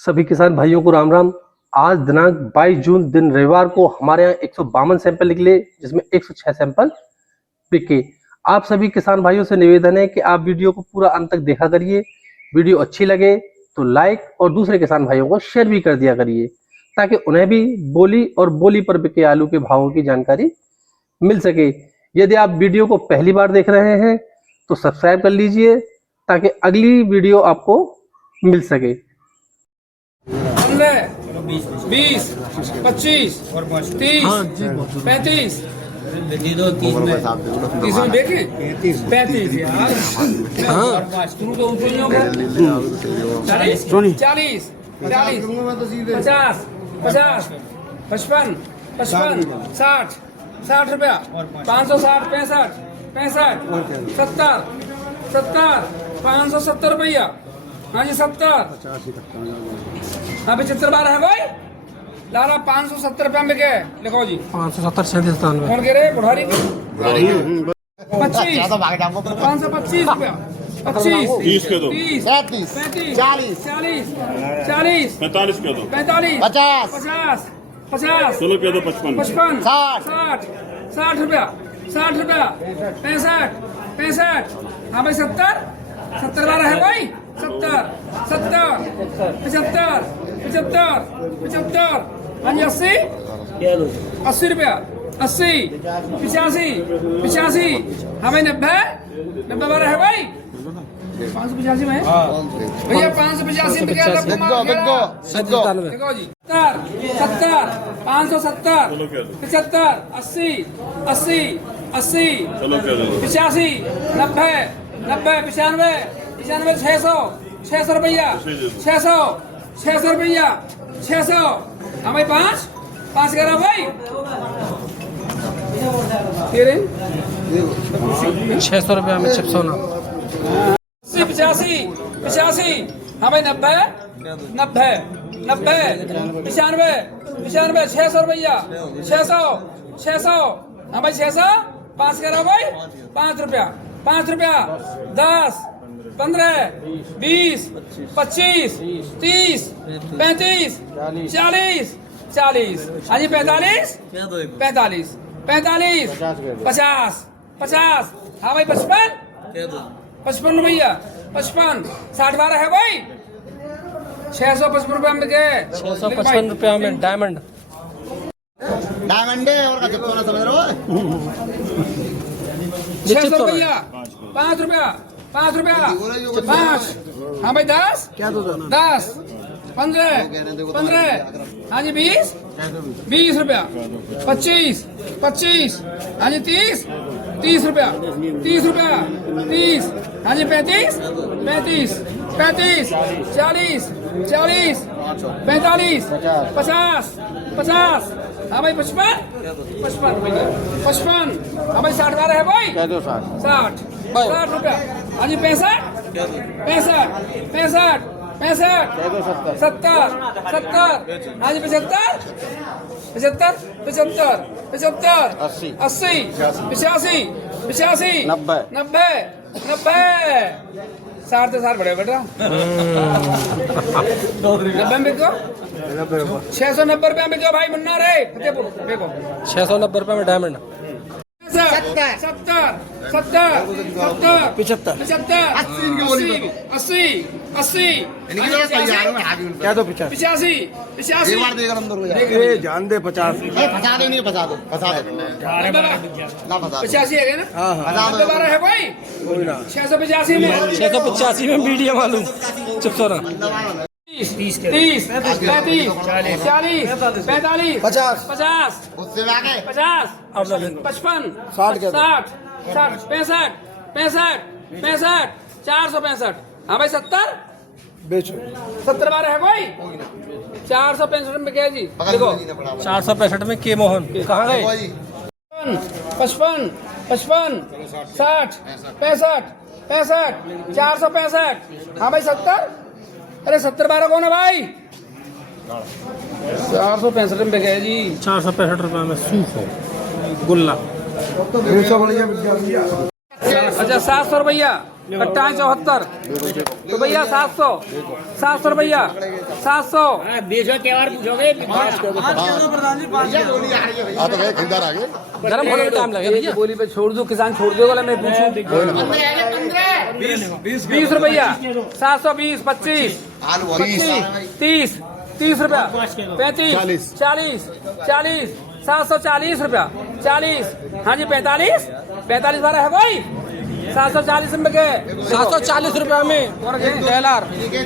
सभी किसान भाइयों को राम राम। आज दिनांक 22 जून दिन रविवार को हमारे यहाँ 152 सैंपल निकले, जिसमें 106 सैंपल बिके। आप सभी किसान भाइयों से निवेदन है कि आप वीडियो को पूरा अंत तक देखा करिए। वीडियो अच्छी लगे तो लाइक और दूसरे किसान भाइयों को शेयर भी कर दिया करिए, ताकि उन्हें भी बोली और बोली पर बिके आलू के भावों की जानकारी मिल सके। यदि आप वीडियो को पहली बार देख रहे हैं तो सब्सक्राइब कर लीजिए, ताकि अगली वीडियो आपको मिल सके। 15, 20, 25, 30, 35, 30 में देखें 35 यार। शुरू तो ऊँचे ही होगा। 40, 40, 50, 50, 55, 55, 60, 60 रुपया, 560, 65, 65, 70, 70, 570 रुपया। हाँ जी 70। हाँ 75 बार है भाई लारा 570 रुपया में क्या लिखो जी। 570 97 कौन कह रहे बुढ़ारी की 25 525 रुपया 25 30 के दो 30 35 40 40 40 45 के दो 45 50 50 चलो के दो 55 60 60 रुपया 60 रुपया 65 65। हाँ भाई 70 बार है भाई 70 70 75 75 75। हाँ जी 80 80 रुपया 80 85 85। हाँ भाई 90 बार है भाई 585 में भैया 585 में क्या देखो जी 70 570 75 80 80 80 85 90 95 600 रुपया 600 रुपया 600। हाँ भाई 5 करा भाई 600 रुपया में चिप्सोना 85 85। हाँ भाई 90 95 600 रुपया 600। हाँ भाई 600 5 करा भाई 5 रुपया 10 15 20 25 30 35 40। हाँ जी 45 50। हाँ भाई 55 भैया 55 60 बारह है भाई 655 रुपया में के 655 रुपया में डायमंड है और का चिप्सोना समझ रहे हो 600 रुपया 5 रुपया 5। हाँ भाई 10 15 हाँ जी 20 रुपया 25। हाँ जी 30 रुपया 30। हाँ जी 35 40 45 50। हाँ भाई 55 हाँ भाई 60 बार है भाई 60 रुपया। हाँ जी 65 70। हाँ जी 75 80 85 90 60 तो 60 बड़े बेटा 90 में क्यों 690 रुपया में जो भाई मुन्ना रे फतेहपुर देखो 690 रुपया में डायमंड 70 75 80 क्या दो 85 85 जान दे 50 फंसा दे नहीं फंसा दो ना फंसा 85 है ना। हाँ दोबारा है भाई 685 में 685 में मीडियम मालूम चिप्सोना 30 35 40 45 50 उससे आगे 50 55 60 65 465। हाँ भाई 70 बेचो 70 बार है भाई 465 में क्या जी देखो 465 में के मोहन कहाँ गए 55 60 65 465। हाँ भाई 70 अरे 70 12 कौन है भाई 465 में गए जी 465 रुपया में सूप हो गुल्ला अच्छा 700 रुपया खट्टा 74 तो भैया 700 700 रुपया 700 बेचो त्योहार पूछोगे हाँ तो गए खरीदार आ गए गर्म होने में टाइम लगेगा भैया। बोली पे छोड़ दो किसान छोड़ दो वाला मैं पूछूं 20 रुपया 720 25 30 30 रुपया 35 40 40 740 रुपया 40 हाँ जी 45 45 बारह है कोई 740 रुपए के 740 रुपया में और के टेलर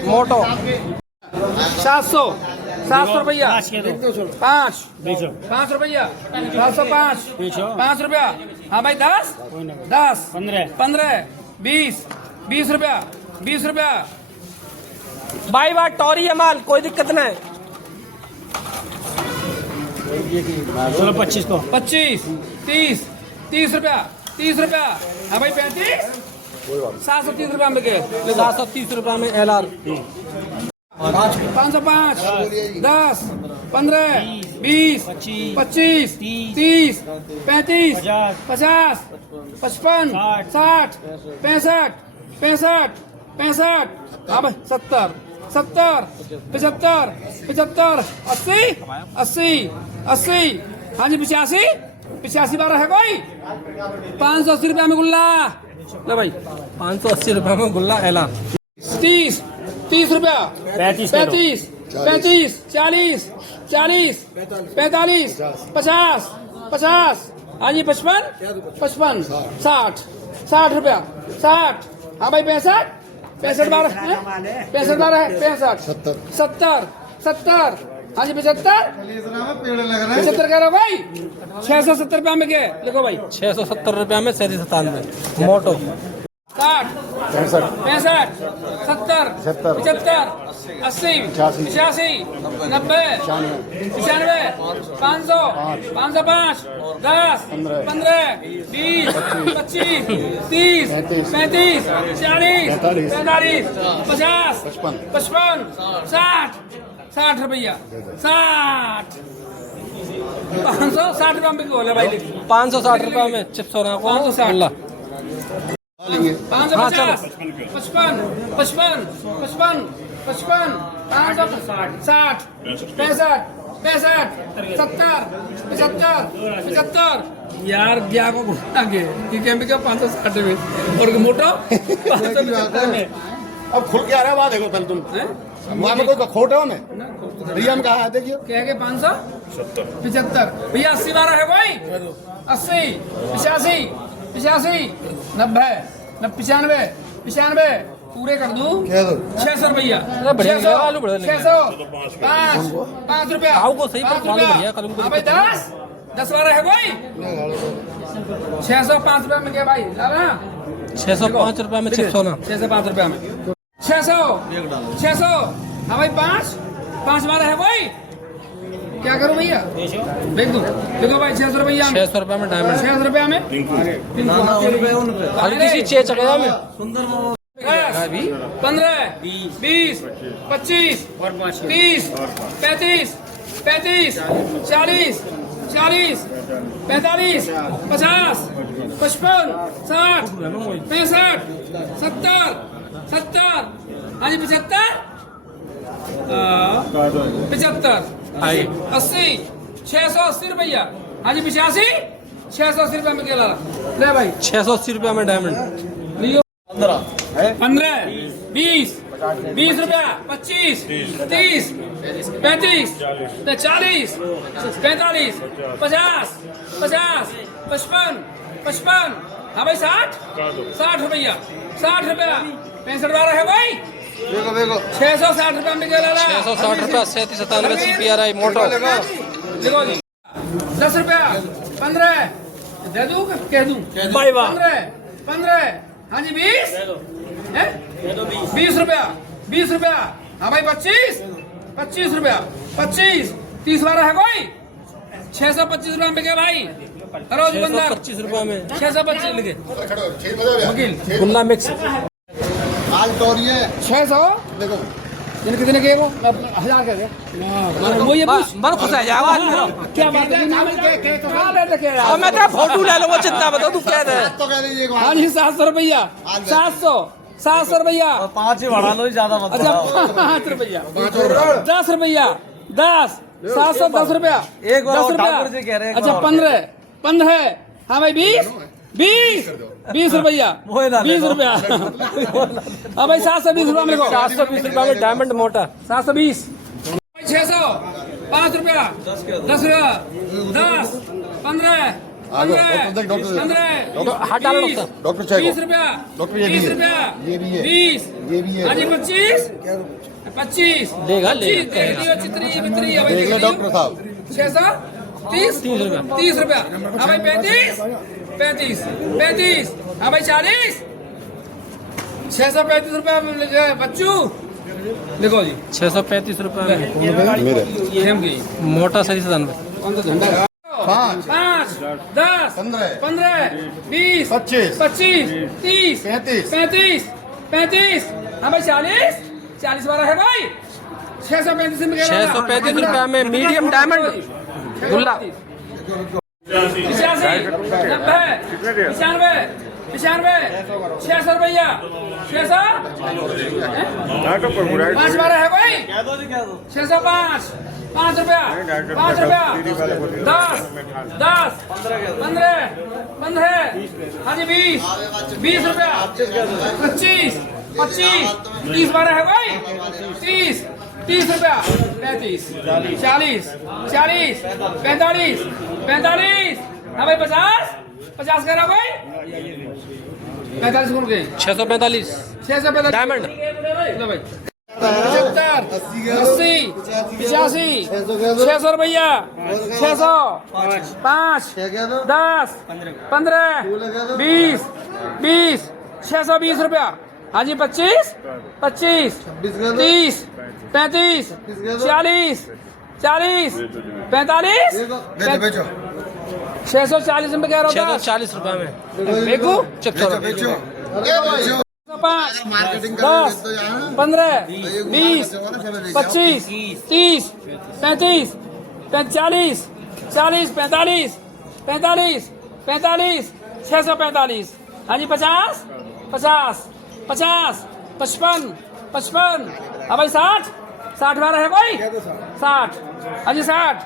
मोटो 700 700 रुपया 5 5 रुपया 705 5 रुपया हाँ भाई 10 10 15 20 20 रुपया 20 रुपया भाई बात टॉरी है माल, कोई दिक्कत नहीं। 25 को 25 30 30 रुपया 30 रुपया हाँ भाई 35 730 रुपया में के 730 रुपया में LR 505 10 15 20 25 30 35 50 55 60 65 65 65 हाँ भाई 70 70 75 75 80 80 80 हाँ जी 85 85 बारह है कोई 580 रुपया में गुल्ला ले भाई 580 रुपया में गुल्ला LR 30 30 रुपया 35 35 40 40 45 50 50 हाँ जी 55 55 60 60 रुपया 60 हाँ भाई 65 65 बारह 65 बारह है 65 70 70 हाँ जी 75 75 कह रहा भाई 670 रुपया में क्या लिखो भाई 670 रुपया में 97 मोटो 60 65 70 75 80 85 90 95 500 505 10 15 20 25 30 35 40 45 50 55 60 60 रुपया 60 560 रुपया में बोले भाई 560 रुपया में चिप्स हो रहा है 560 550 55 55 55 55 560 65 65 70 75 75 यार गया को आगे कि कैंप का 560 में और मोटो 575 में अब खुल के आ रहा है वहाँ देखो पहले तुम वहाँ में कोई खोट है उन्हें भैया हम कहा देखियो क्या है 575 भैया 80 बारह है कोई 80 85 85 90 95 95 पूरे कर दूं 600 रुपया 600 5 रुपया आओ को सही पर पाँच मालूम रुपया। बढ़िया कल हाँ भाई 10 बारह है कोई 605 रुपया में क्या भाई लाला 605 रुपया में चिप्स होना 605 रुपया में 600 हाँ भाई 5 बारह है कोई क्या करूं भैया देख दो देखो भाई 600 रुपया 600 रुपया में डायमंड 600 रुपया में हल्की सी चेच चढ़ेगा में 15 20 25 30 35 35 40 40 45 50 55 60 65 70 70 हाँ जी 75 80 680 रुपया हाँ जी 85 680 रुपया में केला ले भाई 680 रुपया में डायमंड लियो 15 20 20 रुपया 25 30 35 40 45 50 50 55 55 हाँ भाई 60 रुपया 60 रुपया 65 बारह है भाई देखो देखो 660 रुपया में केला 660 रुपया 37 97 CPRI मोटो देखो जी 10 रुपया 15 दे दूं कह दूं बाय बाय 15 हाँ जी 20 है 20 रुपया 20 रुपया हाँ भाई 25 रुपया 25 30 बारह है कोई 625 रुपया में क्या भाई करो दुकानदार 25 रुपया में 625 लिखे वकील गुल्ला मिक्स आज तोड़िए 600 देखो इन्हें कितने के वो 1000 का क्या वो ये पूछ मन खुश है जाओ आज मेरा क्या बात है नाम कहाँ ले लेके अब मैं तेरा फोटो ले लूंगा चिंता बता तू कह दे तो कह दीजिए हाँ जी 700 रुपया 700 700 रुपया। 5 ही बढ़ा लो, ज्यादा मत अच्छा 5 रुपया, 10 रुपया, 10, 710 रुपया, एक बार 10 और रुपया। ठाकुर जी कह रहे हैं, एक अच्छा बार और। 15, हाँ भाई 20 रुपया, मोहे ना ले 20 लो। रुपया। हाँ भाई 720 रुपया मेरे को, 720 रुपए में डायमंड मोटा 720, 600, 5 रुपया, 10 रुपया, 10, 15, 15, हाथ डालो डॉक्टर चाहिए 20 रुपया, डॉक्टर ये भी 20 है। रुपया, ये भी है। 20, ये भी है। हाँ जी 25, 25 लेगा, 25, देख लियो चित्री वित्री, अब देख लो डॉक्टर साहब 630 रुपया, हाँ भाई 35, हाँ भाई 40, 635 रुपया बच्चू देखो जी 635 रुपए में मेरे हेम की मोटा सही से दान कौन सा झंडा 5 5, 10, 15, 20, 25, 25, 30, 35, 35, हाँ भाई 40 वाला है भाई 635 में 635 रुपए में मीडियम डायमंड गुल्ला 85, 90, 95, 600 रुपया 600 5 बारह है भाई 605, 5 रुपया 10, 15, हाँ जी 20 रुपया 25, 30 बारह है भाई 30 रुपया 35, 40, 45, हाँ भाई 50 कह रहा भाई 45 कौन के 645 645 डायमंड लो भाई 75, 80, 85, 600 रुपया 600, 5, 10, 15, 20, 620 रुपया हाँ जी 25, 30, 35, 40, 45, 640 में कह रहा हूँ 640 रुपए में देखो चुप छोड़ो 5, 10, 15, 20, 25, 30, 35, 40, 45, 645 हाँ जी 50, 55, हाँ भाई 60 बारह है भाई 60 हाँ जी 60,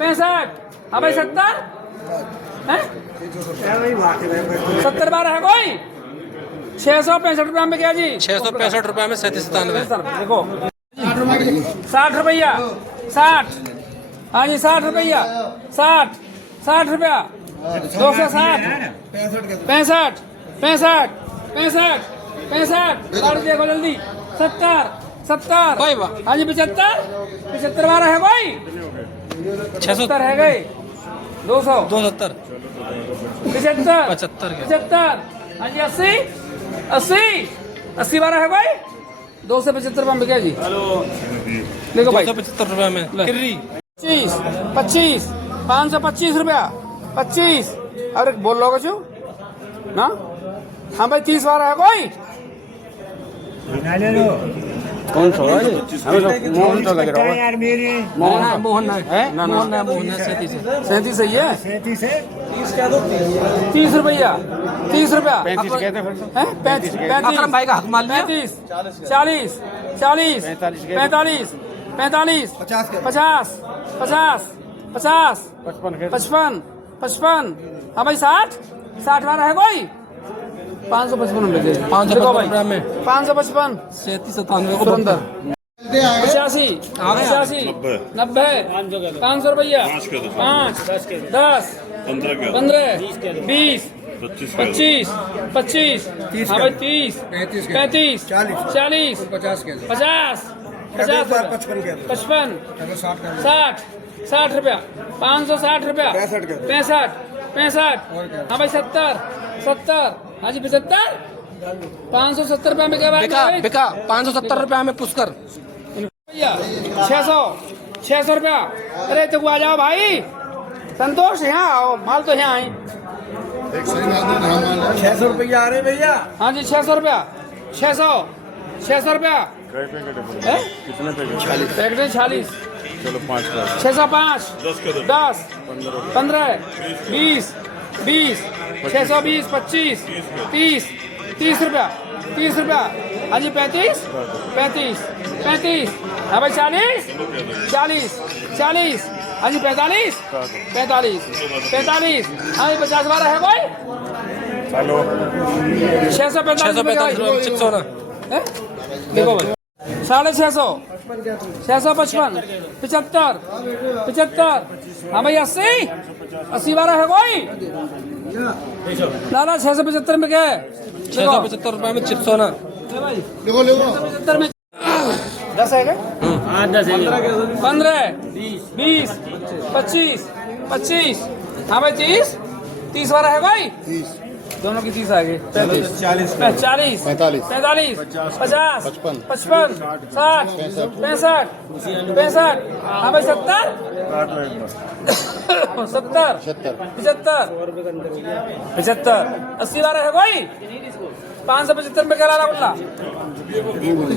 65, हाँ भाई 70 है 70 बारह है कोई 665 रुपया में क्या जी 665 रुपए में 37 देखो 60 रुपया 60 हाँ जी 60 रुपया 60 रुपया 260 65 और देखो जल्दी 70 भाई वाह। हाँ जी 75 बारह है भाई 70 है गए 200 270 75 75 हाँ जी 80 बारह है भाई 275 रुपये में क्या जी देखो भाई 275 रुपए में किर्री 25 525 रुपया 25 अरे बोल लो कुछ ना हाँ भाई 30 बारह है कोई कौन सा है मोहन तो लग रहा है मोहन है ना मोहन है 37 है 37 सही है 30 रुपया 30 रुपया 35 अकरम भाई का हक मान लिया 35 40 45 55 हाँ भाई 60 बारह है कोई 555 में भेजे 555 रुपए में 555 37 97 को सुरेंद्र 85 90 500 रुपया 5 10 15 20 25 हाँ भाई 30 35 40 50 55 60 रुपया 560 रुपया 65 हाँ भाई 70 हाँ जी 75 570 रुपया में क्या बात बिका है? बिका 570 रुपए में पुष्कर भैया 600 रुपया अरे तो आ जाओ भाई संतोष यहाँ आओ माल तो यहाँ आई 600 रुपया आ रहे भैया हाँ जी 600 रुपया 600 रुपया पैकेट 40 605 10 15 20 620 25 30 30 रुपया 30 रुपया। हाँ जी 35 35 35। हाँ भाई 40 40 40। हाँ जी 45 45 45। हाँ भाई 50 12 है कोई? 645 चिप्स होना। देखो भाई 650 655 75 75। हाँ भाई 80 80 12 है कोई? ना 675 में क्या है? 675 रुपए में चिप्स होना। देखो देखो 75 में 10 है क्या? 15 20 25 25। हाँ भाई 30 30 वाला है भाई? 30 दोनों की 30 आ गई। 40 45 45 50 50 55 60 65 65। हाँ भाई 70 70 75 75। 80 वाला है भाई? 575 में क्या ला रहा गुल्ला?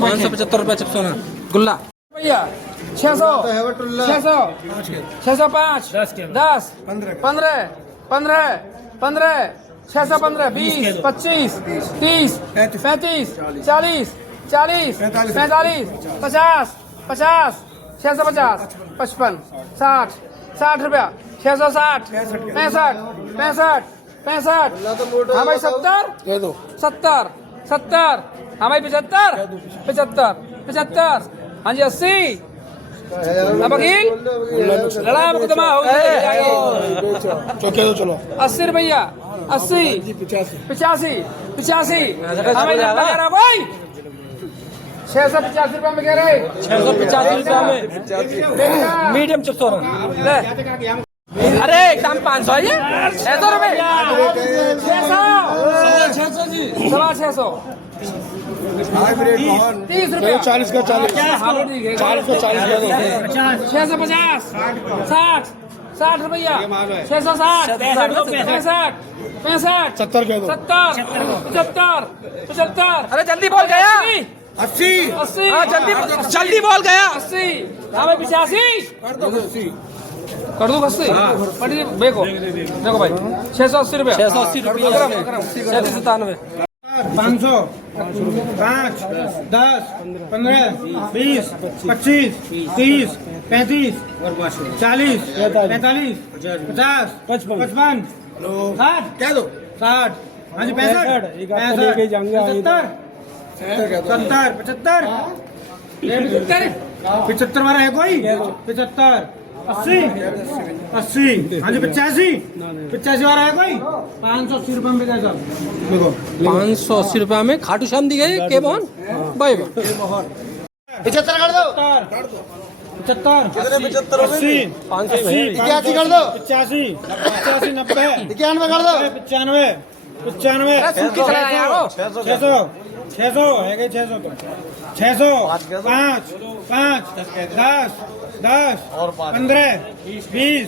575 रुपए चिप्स होना गुल्ला। भैया 600 600 605 10 15 15 15 615 20 25 30 35 40 40 45 50 50 650 55 60 60 रुपया 660 65 65 65। हाँ भाई 70 70 70। हाँ भाई 75 75 75। हाँ जी 80। अब वकील लड़ा मुकदमा हो जाएगा। चलो 80 रुपया 80 85 85। हाँ भाई नब्बे कह रहा भाई? 685 रुपये में कह रहे? 685 रुपए में मीडियम चिप्स होना। अरे एकदम 500 है ये 600 रुपये 600 जी 600 30 रुपये 40 का 40 40 का 40 650 60 60 रुपया 660 65 65 70 कह दो 70 75 75। अरे जल्दी बोल गया। 80 80 जल्दी बोल गया। 80। हाँ भाई 85 कर दूँ 80। देखो देखो भाई 680 रुपया 680 रुपए 3797। 500 5 10 15 20 25 30 35 40 45 50 55 60 कह दो 60। हाँ जी 65 70 75 75 वाला है कोई? 75 80 80। हाँ जी 85 85 वाला है कोई? 580 रुपये में कैसा? देखो 580 रुपए में खाटू श्याम दी गए के मोहन भाई 75 कर दो 75 80 81 कर दो 85 85 90 91 कर दो 95 600 600 है गए 600 तो 600 5 5 10 10 15 20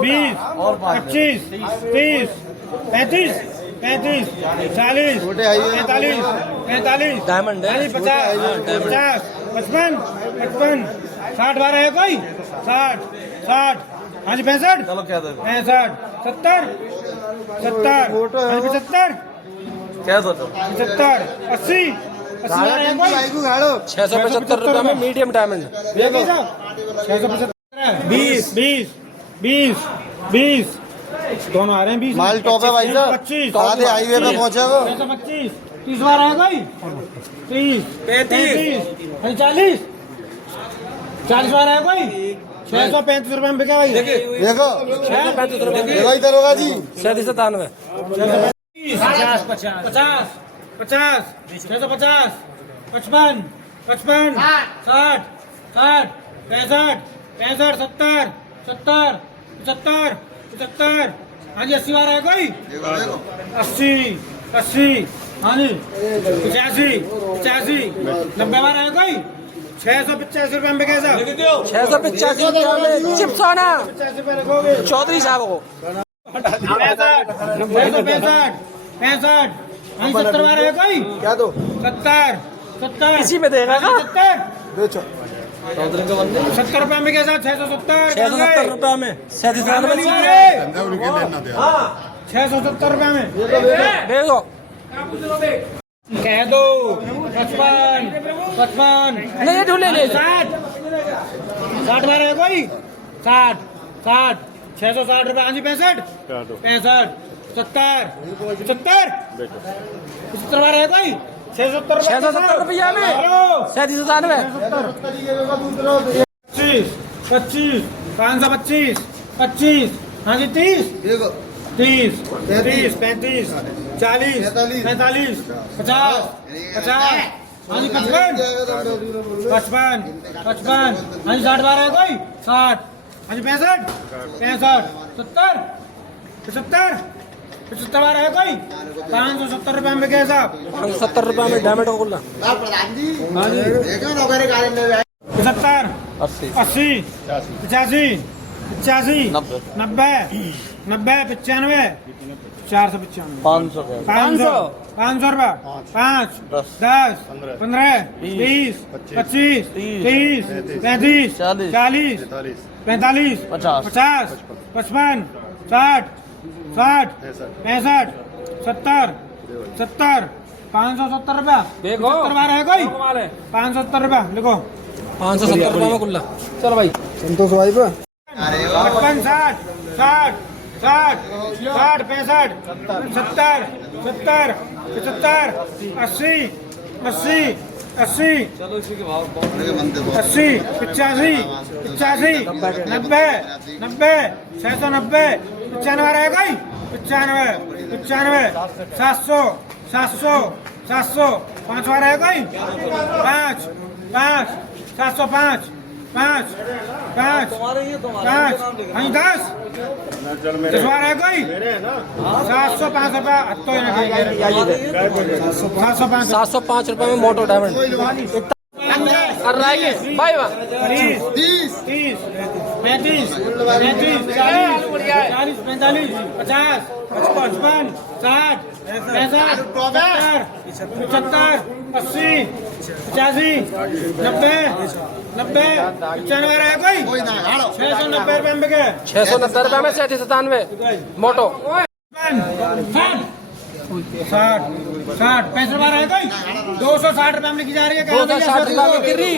20 25 30 35 35 40 45 45 डायमंड है। 50 50 55 55 60 12 है कोई? 60 60। हाँ जी 65 65 70 70 हाँ जी 75 75 80 80 वाला है कोई? 675 रुपए में मीडियम डायमंड। 20 20 20 20 दोनों आ रहे हैं 20 माल टॉप है भाई साहब 25 आधे हाईवे पे पहुंचे वो 625 30 बार है कोई? 30 35 40 40 बार है कोई? 635 रुपए में बिका भाई। देखो 635 रुपए देखो इधर होगा जी 3797। 50 50 50 650 55 55 60 60 65 65 70 70 75 75। हाँ जी 80 बार है कोई? 80 80 हाँ जी 85 85 90 बार है कोई? 685 रुपए में कैसा? 685 रुपए में चिप्स होना 50 रुपए रखोगे। चौधरी साहब को 65 65 हाँ 70 बार है कोई? क्या दो 70 70 इसी में देगा ना। 70 बेचो 70 रुपए में कैसा? 670 670 रुपए में 3797। 670 रुपए में देखो कह दो 55 55 नहीं ये ढूंढ ले 60 60 बार है कोई 60 60 660 रुपए। हाँ जी 65 65 70 75 75 बार है कोई 670 670 रुपया में 3797 25 25 525 25। हाँ जी 30 30 30 35 40 45 50 50। हाँ जी 55 55 55। हाँ जी 60 बार है कोई 60। हाँ जी 65 65 70 75 75 बार है कोई 570 रुपए में क्या साहब 70 रुपया में डायमंड को खुला 75 80 85 85 90 90 95 495 500 500 रुपया 5 10 15 20 25 30 35 40 45 50 55 60 60 65 70 70 570 रुपया देखो 70 बार है कोई कमाल है 570 रुपया लिखो 570 रुपया में खुला चलो भाई 55 60 60 60 60 65 70 70 75 80 80 80 80 85 85 90 90 690 95 है कोई 95 95 700 700 700 5 बार है कोई 5 5 705 5 5 5 हाँ 10 10 बार है कोई 705 रुपया 705 रुपये में मोटो डायमंड कर रहा है भाई वाह 30 30 35 35 40 45 50 55 60 65 70 80 85 90 90 95 है कोई 690 रुपए में क्या 690 रुपये में 3797 मोटो 60 60 पैसे बार है कोई 260 रुपए में लिखी जा रही है 260 रुपये में गिर रही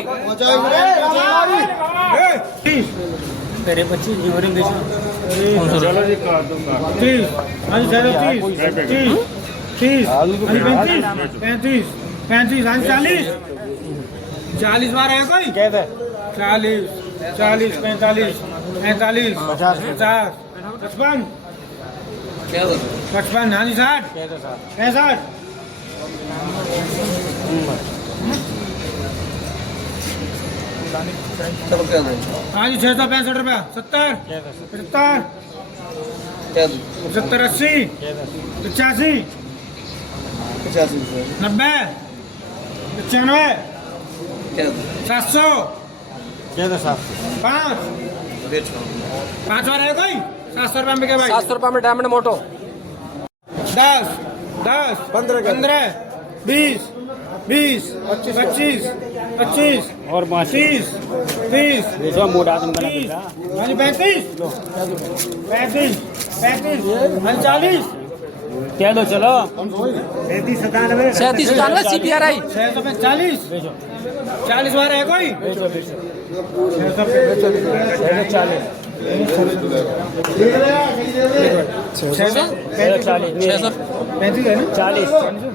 तेरे 25 जीवन बेचो 30 हाँ जी 30 30 35 35 हाँ 40 40 बार है कोई 40 40 45 45 50 55 55 हाँ जी 60 65 हाँ जी 665 रुपया 70 75 70 80 85 90 95 700 5 5 बार है कोई 700 रुपये में क्या भाई 700 रुपये में डायमंड मोटो 10 10 15 20 20 25 25 और 30 30 हाँ जी 35 35 35 हाँ 40 कह दो चलो 3797 CPRI 640 40 बार है कोई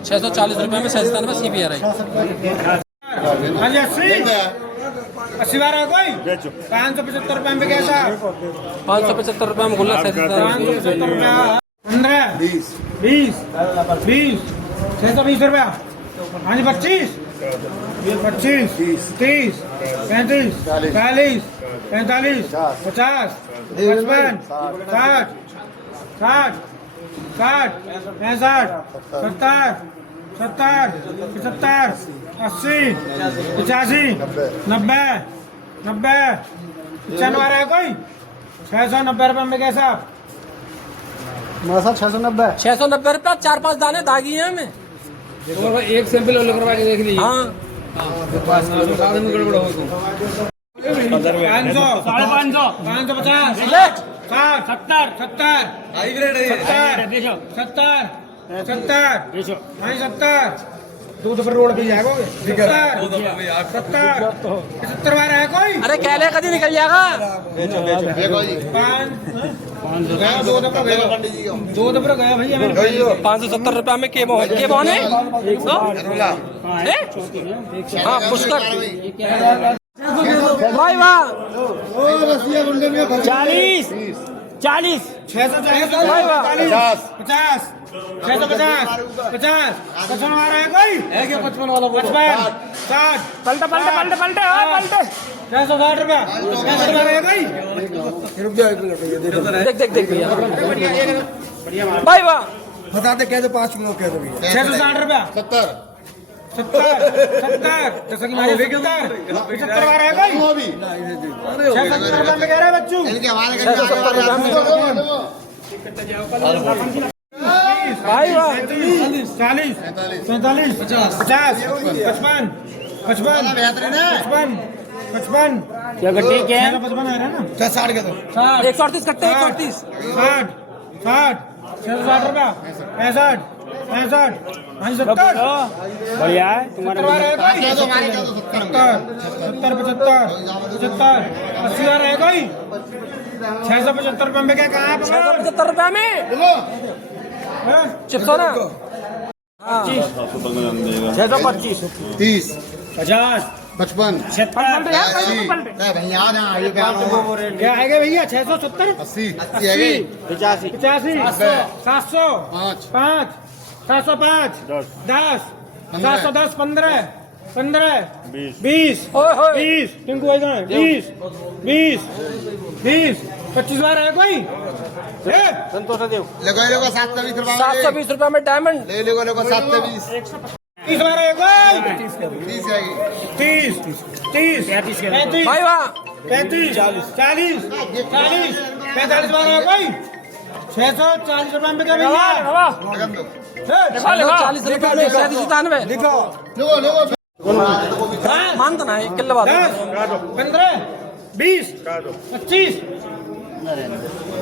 640 रुपये में 697 CPRI हाँ जी 80 बार है कोई 575 रुपए में कैसा 575 रुपये में खुला 575 रुपया 15 20 620 रुपया हाँ जी 25 25 30 35 40 45 50 55 60 60 60 65 70 70 75 80 85 90 90 95 है कोई 690 रुपये में कैसा 690 रुपये 4-5 दाने दागी हैं हमें एक सैंपल और करवा के देख लीजिए हाँ 500 में गड़बड़ हो 500 550 60 70 70 हाईब्रिड है 70 70 70 70 70 दूध पर रोड पे जाएगा 70 75 बार है कोई अरे कैले कभी निकल जाएगा देखो जी 5 गया 2 दफा गया 2 दफा गया भैया मेरे 570 रुपया में के बॉन है हाँ पुष्कर भाई वाह 40 40 640 भाई वाह 50 650 50 55 आ रहा है कोई है क्या 55 वाला 55 60 पलटे पलटे पलटे पलटे हाँ पलटे 660 रुपया 65 आ रहा है कोई देख भैया भाई वाह बता दे कह दो 5 किलो कह दो भैया 660 रुपया 70 70 जैसा कि मारे 75 आ रहा है कोई वो भी 670 रुपया में कह रहा है बच्चू इनके हमारे भाई वाह 40 45 50 55 55 बेहतरीन है 55 क्या गट्टी क्या है 55 आ रहा है ना 60 के तो 138 कट्टे 138 60 60 660 रुपया 65 65 हाँ 70 बढ़िया है तुम्हारा क्या तो हमारे क्या तो 70 75 80 आ रहा है कोई 675 रुपये में क्या कहा 675 रुपया में चिप्स हो ना 625 30 50 55 भैया ना ये क्या क्या आएगा भैया 670 80 80 85 85 700 5 5 705 10 710 15 20 ओए होए 20 टिंकू आएगा 20 25 बार है कोई संतोष देव लगो 720 रुपए 720 रुपया में डायमंड ले लगो 720 30 बार है कोई 30 आएगी 30 35 भाई वाह 35 40 45 बार है कोई 640 रुपए में क्या भैया लगन दो 40 रुपया में 97 लिखो लगो मानता ना एक किलो बात 15 20 25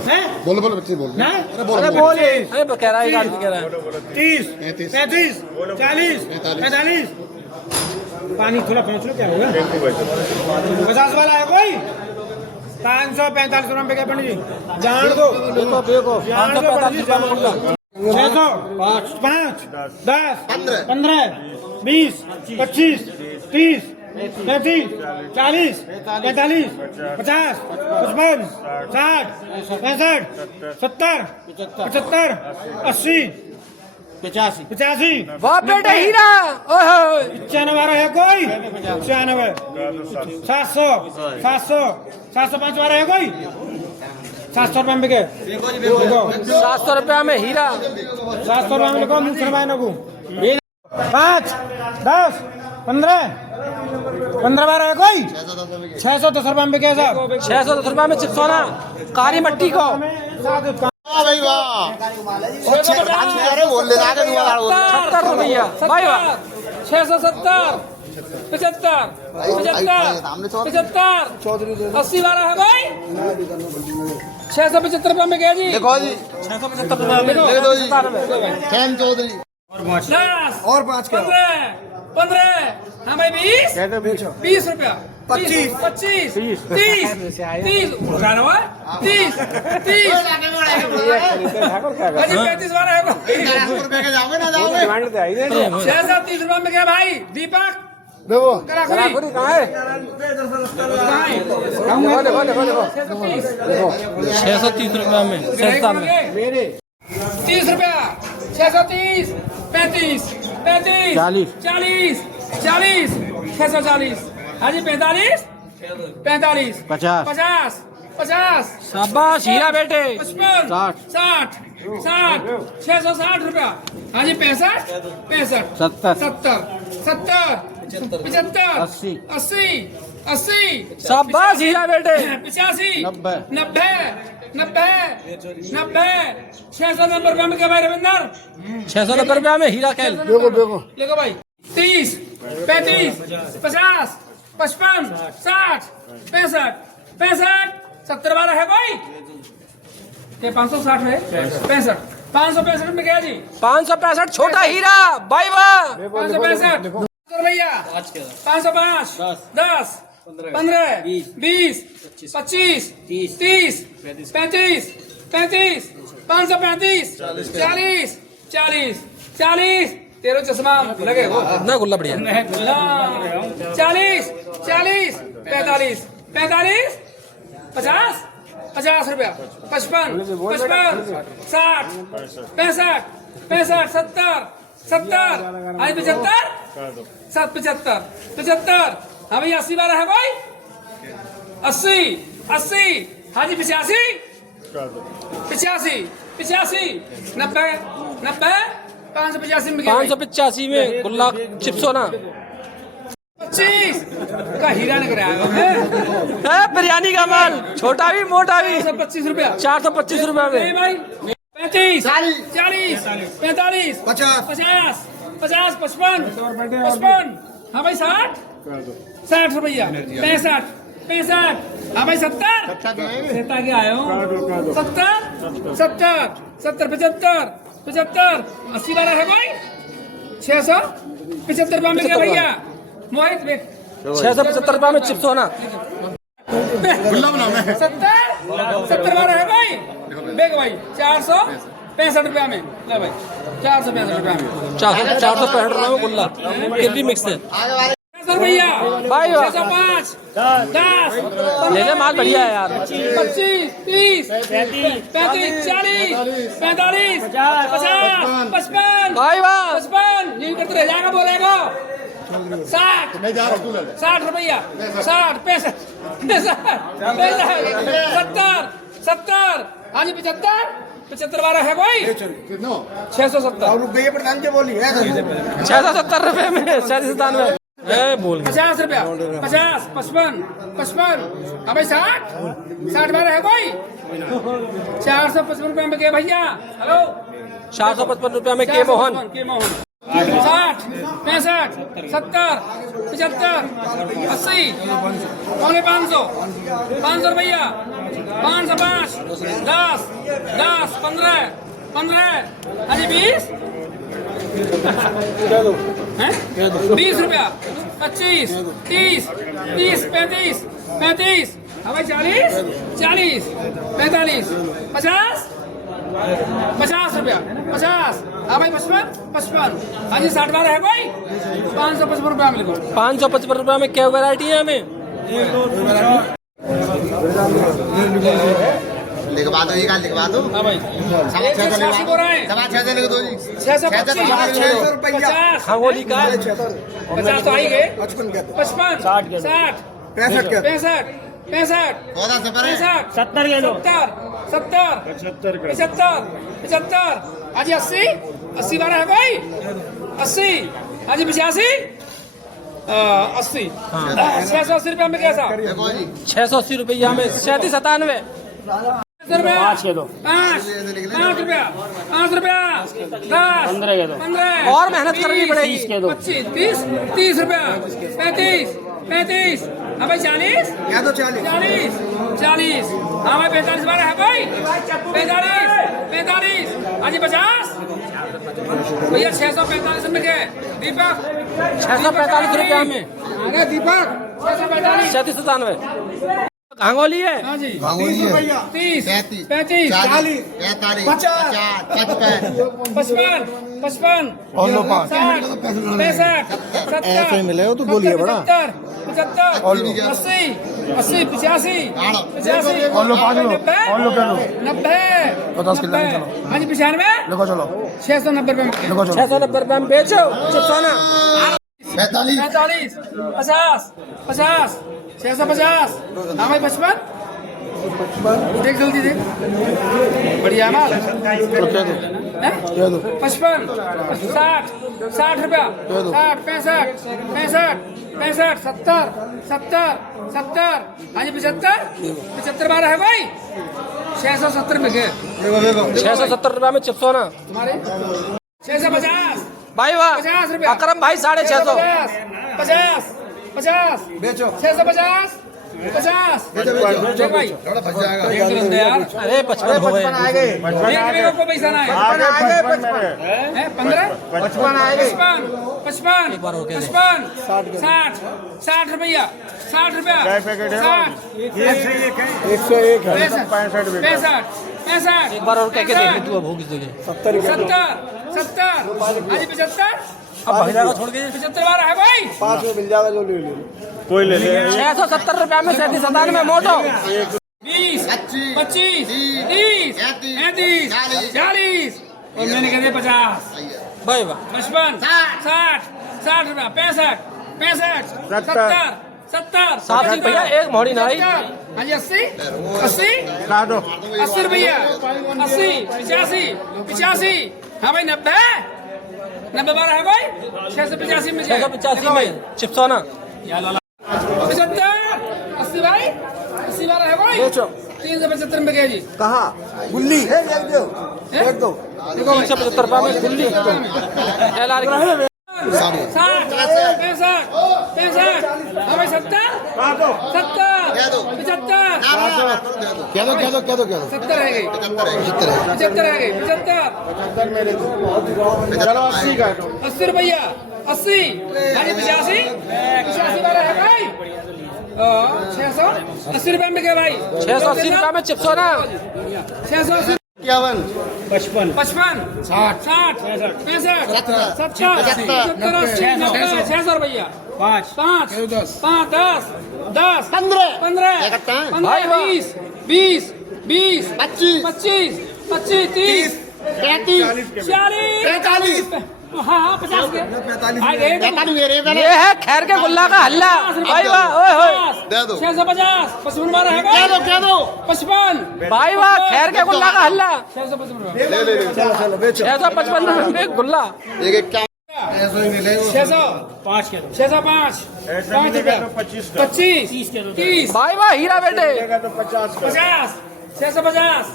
हैं बोलो बच्चे बोलो ना अरे बोल अरे कह रहा है गाड़ी कह रहा है 30 35 40 45 पानी थोड़ा पहुँच लो क्या होगा 50 वाला है कोई 545 रुपए क्या पंडित जी जान दो जान दो पंडित जी 600 5 10 15 20 25 30 35 40 45 50 55 60 65 70 75 80 85 वाह बेटे हीरा ओए होए 95 है कोई 95 705 वाला है कोई 700 रुपए में के 700 रुपया में हीरा 700 रुपए में लिखो मुंह करवाए ना को 5 10 15 बार है कोई 610 रुपए में के साहब 610 रुपया में चिप्स होना कारी मट्टी को भाई वाह अरे बोल ले आगे 70 रुपया भाई वाह 670 75 80 वाला है भाई 675 रुपया में क्या जी देखो जी 675 रुपया में ले दो जी फैम चौधरी 10 और 5 15 हाँ भाई 20 रुपया 25 30 30 गाना हुआ 30 35 वाला है रुपए के जाओगे ना जाओगे 630 रुपया में क्या भाई दीपक देखो कराखुरी कहाँ है 630 रुपया में 30 रुपया 630 35 40 640 हाँ जी 45 50 शाबाश हीरा बेटे 55 60 660 रुपया हाँ जी 65 70 75 80 शाबाश हीरा बेटे 85 90 690 रुपया में क्या भाई रविंदर 690 रुपया में हीरा कैल देखो भाई 30 35 50 55 60 65 70 वाला है कोई ये 560 है 65 565 में क्या जी 565 छोटा हीरा भाई वाह 565 भैया 505 10 15 20 25 30 35 35 535 40 40 40 तेरह चश्मा लगे हो ना गुल्ला बढ़िया 40 40 45 45 50 50 रुपया 55 55 60 65 65 70 70 आज 75 75 75 हाँ भैया 80 बारह है कोई 80 80 हाँ जी 85 85 85 90 90 585 में 585 में गुल्ला चिप्स होना 25 का हीरा नगर आया बिरयानी का माल छोटा भी मोटा भी 25 रुपया 425 रुपए में भाई 35 40 45 50 50 55 55 हाँ भाई 60 रुपया 65 65 हाँ भाई 70 70 के आए हो 70 70 70 75 75 80 वाला है भाई 675 रुपया में क्या भैया मोहित 675 रुपए में चिप्स होना 70 बार है भाई बेग भाई 465 रुपया में ले भाई 465 रुपया में 465 रुपए में गुल्ला कितनी मिक्स है भैया भाई वाह 605 10 ले ले माल बढ़िया है यार 25 30 35 40 45 50 55 भाई वाह 55 यही करते रह जाएगा बोलेगा 60 60 रुपया 60 65 70 हाँ जी 75 बारह है कोई 670 प्रधान जी बोली 670 रुपए में 697 बोल 50 रुपया 50 55 55 हाँ भाई 60 बारह है कोई 455 रुपया में क्या भैया हेलो 455 रुपए में के मोहन 60 65 70 75 80 पौने 500 रुपया 505 10 10 15 15 अरे 20 20 रुपया 25 30 30 35 35 हाँ भाई 40 40 45 50 50 रुपया 50 हाँ भाई 55 55 हाँ जी 60 बारह है भाई 555 रुपया मिल गया 555 रुपए में क्या वैरायटी है हमें लिखवा दो ये लिखवा दो हाँ भाई 186 बोल रहे हैं 625 50 खांगोली का 50 तो आई गए 55 60 65 70 के दो 70 75 आज 80 बारह है भाई 80 आज 85 80 680 रुपया में कैसा 680 रुपया में 37 5 के दो 5 रुपया 10 15 के दो 15 और मेहनत करनी पड़ेगी 30 के दो 25 30 रुपया 35 हाँ भाई 40 40 हाँ भाई 45 बारह है भाई 45 हाँ जी 50 भैया 645 में क्या दीपक 645 रुपया में अरे दीपक 645 37 घांगोली है हाँ जी 30 35 35 55 55 ऐसे मिले हो तो बोलिए बड़ा 75 80 85 90 हाँ जी 95 690 रुपये में 690 रुपए में बेचो चिप्साना 45 50 50 650 हाँ भाई 55 देख जल्दी देख बढ़िया माल 55 60 रुपया 60 65 70 हाँ जी 75 बारह है भाई 670 में गए 670 रुपए में चिप्स होना तुम्हारे 650 भाई वाह 50 रुपया अकरम भाई 650 50 बेचो 650 50 देख भाई थोड़ा फंस जाएगा एक तो बंदे यार अरे 55 हो गए एक को पैसा ना है 15 55 60 रुपया 60 रुपया 65 एक बार और कह के देख ले तू अब होगी तुझे 70 आज 75 अब महिला को छोड़ के 75 बार है भाई 670 रुपया में 37 में मोटो 20 25 30 35 40 और मैंने कह दिया 50 भाई वाह 55 60 रुपया 65 70 साथ ही भैया एक मोड़ी ना आई हाँ जी 80 रुपया 80 85 हाँ भाई 90 बार है भाई 685 में 685 में चिप्सोना 75 80 भाई 80 बार है भाई 375 में गया जी कहाँ गुल्ली एक दो 375 रुपया में गुल्ली LR की 60 65 हाँ भाई 70 75 70 रह गई 75 रह गई 80 रुपया 80 यानी 85 बार है भाई 680 रुपये में क्या भाई 680 रुपया में चिप्सोना 680 55 55 60 65 70 600 रुपया 5 10 15 20 25 30 40 हाँ 50 के ये है खैर के गुल्ला का हल्ला भाई वाह ओए होए 650 55 बार है क्या दो 55 भाई वाह खैर के गुल्ला का हल्ला 655 655 रुपये में गुल्ला 605 रुपया 25 30 भाई वाह हीरा बेटे 50 650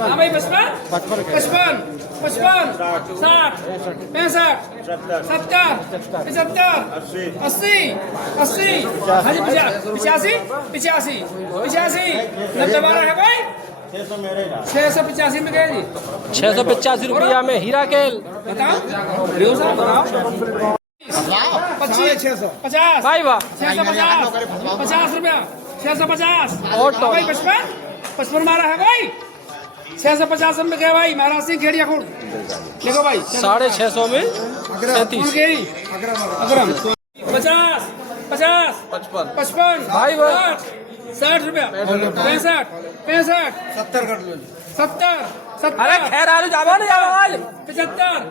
हाँ भाई 55 60 65 70 75 80 हाँ जी 85 90 बार है भाई 685 में गए जी 685 रुपया में हीरा केल बताओ लियो साहब बताओ 25 50 भाई वाह 650 रुपया 650 और हाँ भाई 55 मारा है भाई 650 में गया भाई महाराज सिंह खेड़िया खोड़ देखो भाई 650 में 37 अकरम 50 55 भाई वाह 60 रुपया 65 70 अरे खैर आलू जावा ना जावा आज 75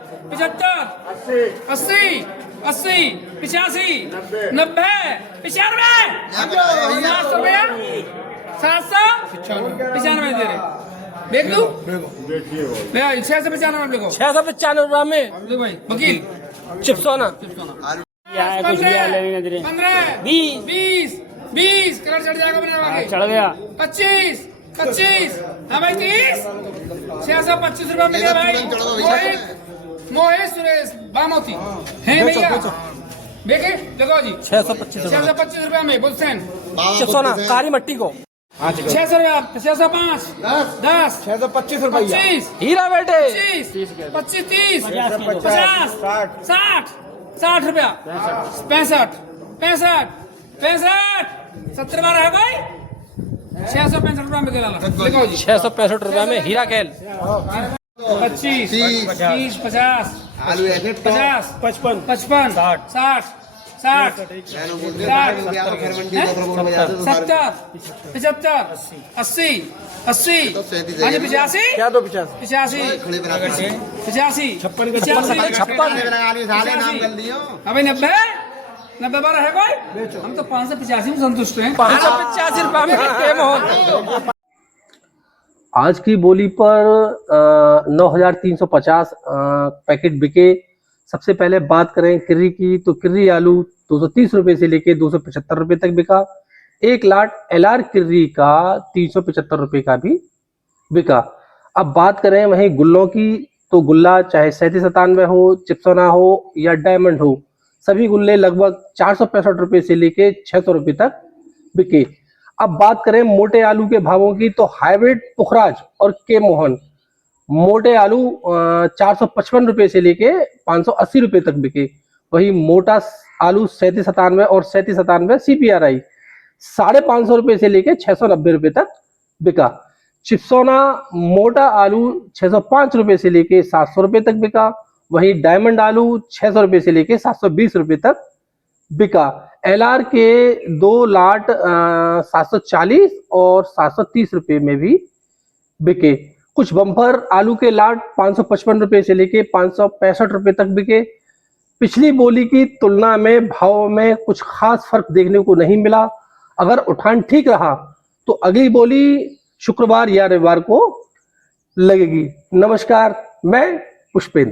80 85 90 95 रुपया 795 दे रहे देख लू 695 में देखो 695 रुपया में देखो भाई वकील चिप्सोना 15 20 कलर चढ़ जाएगा मेरे आगे चढ़ गया 25 हाँ भाई 30 625 रुपया मिले भाई मोहित सुरेश बामोती हैं भैया देखे देखो जी 625 रुपया 625 रुपया में बुलसेन चिप्सोना कारी मट्टी को 600 रुपया 605 10 625 25 हीरा बेटे 25 30 50 60 रुपया 65 70 बार है भाई 665 रुपया में दिला देखो जी 665 रुपया में हीरा केल 25 30 50 50 55 60 70 75 80 हाँ जी 85 क्या दो 50 85 हाँ भाई 90 बार है भाई हम तो 585 में संतुष्ट हैं 585 रुपया में टेम हो आज की बोली पर 9,350 पैकेट बिके। सबसे पहले बात करें किर्री की, तो किर्री आलू 230 रुपए से लेके 275 रुपए तक बिका। एक लाट LR किर्री का 375 रुपए का भी बिका। अब बात करें वहीं गुल्लों की, तो गुल्ला चाहे 3797 हो, चिप्सोना हो या डायमंड हो, सभी गुल्ले लगभग 465 रुपए से लेके 600 रुपए तक बिके। अब बात करें मोटे आलू के भावों की, तो हाइब्रिड पुखराज और के मोहन मोटे आलू 455 रुपए से लेके 580 रुपए तक बिके। वही मोटा आलू 3797 और 3797 CPRI 550 रुपए से लेके 690 रुपए तक बिका। चिप्सोना मोटा आलू 605 रुपए से लेके 700 रुपए तक बिका। वही डायमंड आलू 600 रुपए से लेके 720 रुपए तक बिका। LR के 2 लाट 740 और 730 रुपए में भी बिके। कुछ बम्पर आलू के लाट 555 रुपए से लेके 565 रुपए तक बिके। पिछली बोली की तुलना में भाव में कुछ खास फर्क देखने को नहीं मिला। अगर उठान ठीक रहा तो अगली बोली शुक्रवार या रविवार को लगेगी। नमस्कार, मैं पुष्पेंद्र।